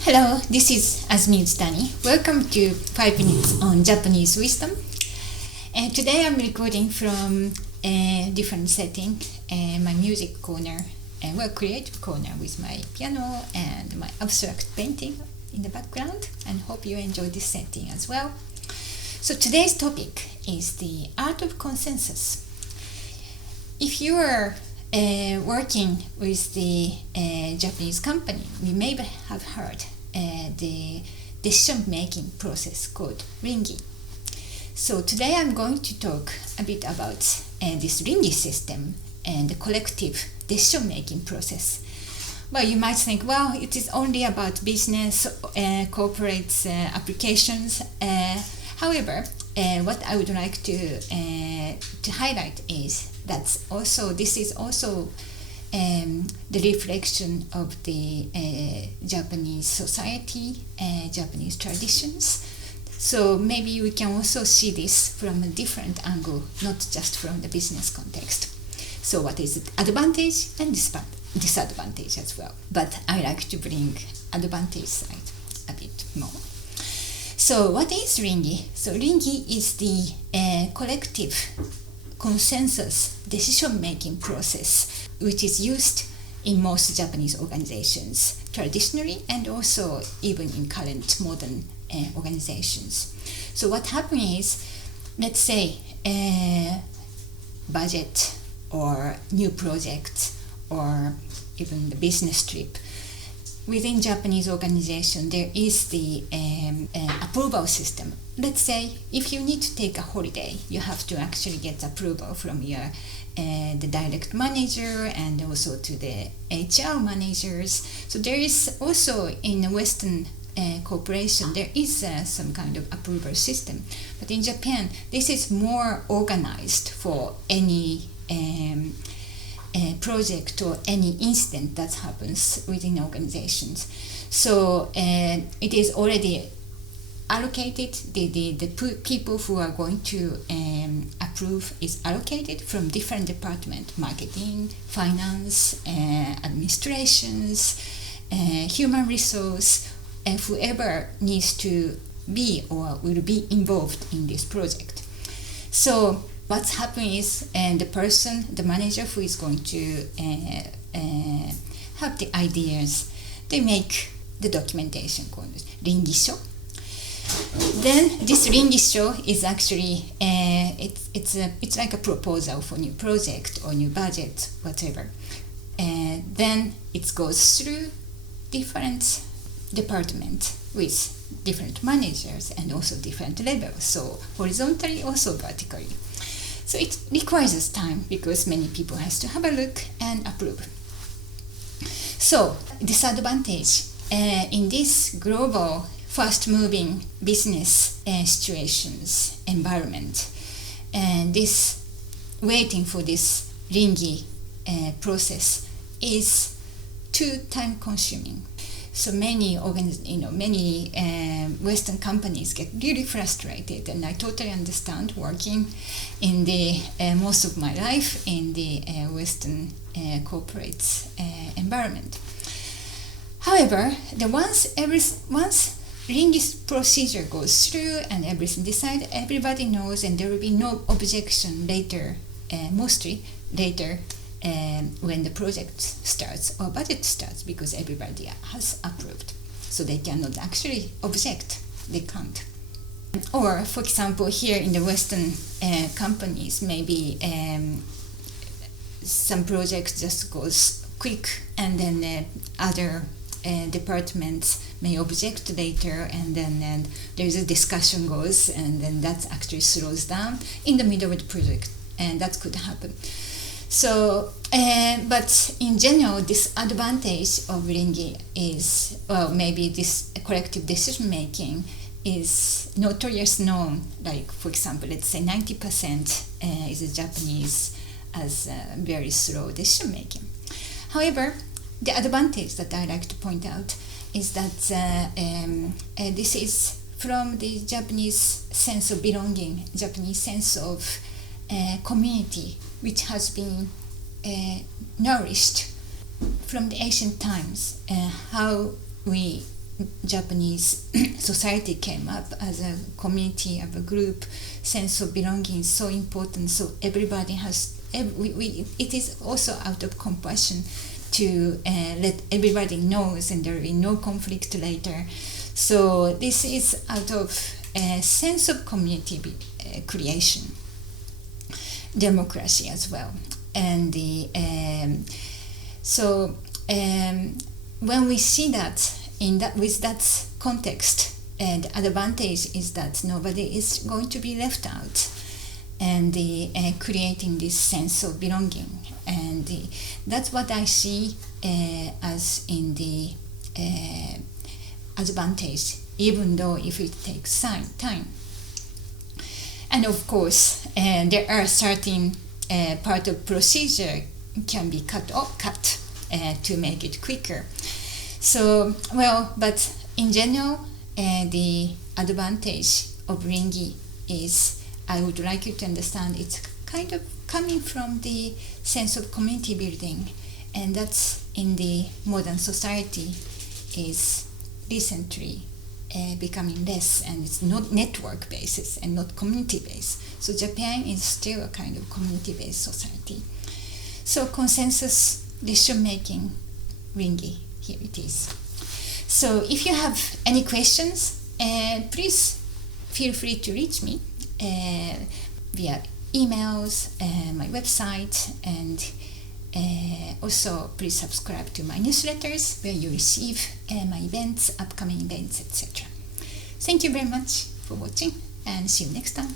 Hello, this is Azumi Uchitani. Welcome to 5 Minutes on Japanese Wisdom. Today I'm recording from a different setting, my music corner, creative corner with my piano and my abstract painting in the background, and hope you enjoy this setting as well. So today's topic is the art of consensus. If you are working with the Japanese company, you may have heard the decision-making process called RINGI. So today I'm going to talk a bit about this RINGI system and the collective decision-making process. Well, you might think, well, it is only about business, corporate applications. However, what I would like to highlight is that this is also the reflection of the Japanese society, Japanese traditions. So maybe we can also see this from a different angle, not just from the business context. So what is the advantage and disadvantage as well? But I like to bring advantage side a bit more. So what is RINGI? So RINGI is the collective consensus decision-making process which is used in most Japanese organizations traditionally and also even in current modern organizations. So what happens is, let's say budget or new project or even the business trip. Within Japanese organization, there is the approval system. Let's say if you need to take a holiday, you have to actually get approval from your the direct manager and also to the HR managers. So there is also in a Western corporation, there is some kind of approval system. But in Japan, this is more organized for any project or any incident that happens within organizations. So it is already allocated, the people who are going to approve is allocated from different departments: marketing, finance, administrations, human resource, and whoever needs to be or will be involved in this project. So what's happening is the manager who is going to have the ideas, they make the documentation called RINGI. Then this RINGI is actually it's like a proposal for new project or new budget, whatever. Then it goes through different departments with different managers and also different levels, so horizontally, also vertically. So it requires time because many people has to have a look and approve. So disadvantage in this global fast-moving business situations environment, and this waiting for this RINGI process is too time-consuming. So many Western companies get really frustrated, and I totally understand working in the most of my life in the Western corporate environment. However, once RINGI procedure goes through and everything decided, everybody knows, and there will be no objection later, mostly later. When the project starts or budget starts, because everybody has approved, so they cannot actually object, they can't. Or for example, here in the Western companies, maybe some projects just goes quick, and then other departments may object later, and then there is a discussion goes, and then that actually slows down in the middle of the project, and that could happen. So, but in general, this advantage of RINGI is, well, maybe this collective decision making is notorious known. Like, for example, let's say 90% is Japanese as very slow decision making. However, the advantage that I like to point out is that this is from the Japanese sense of belonging, Japanese sense of community, which has been nourished from the ancient times, how we Japanese society came up as a community, of a group, sense of belonging is so important. So everybody has, it is also out of compassion to let everybody knows, and there will be no conflict later. So this is out of a sense of community creation, democracy as well. And when we see that with that context, the advantage is that nobody is going to be left out, and creating this sense of belonging. And that's what I see as in the advantage, even though if it takes time. And of course, there are certain part of procedure can be cut to make it quicker. So, but in general, the advantage of Ringi is, I would like you to understand, it's kind of coming from the sense of community building, and that's in the modern society is recently becoming less, and it's not network basis and not community based. So Japan is still a kind of community based society. So consensus decision making, Ringi, here it is. So if you have any questions, please feel free to reach me via emails, my website, and also please subscribe to my newsletters where you receive my events, upcoming events, etc. Thank you very much for watching, and see you next time.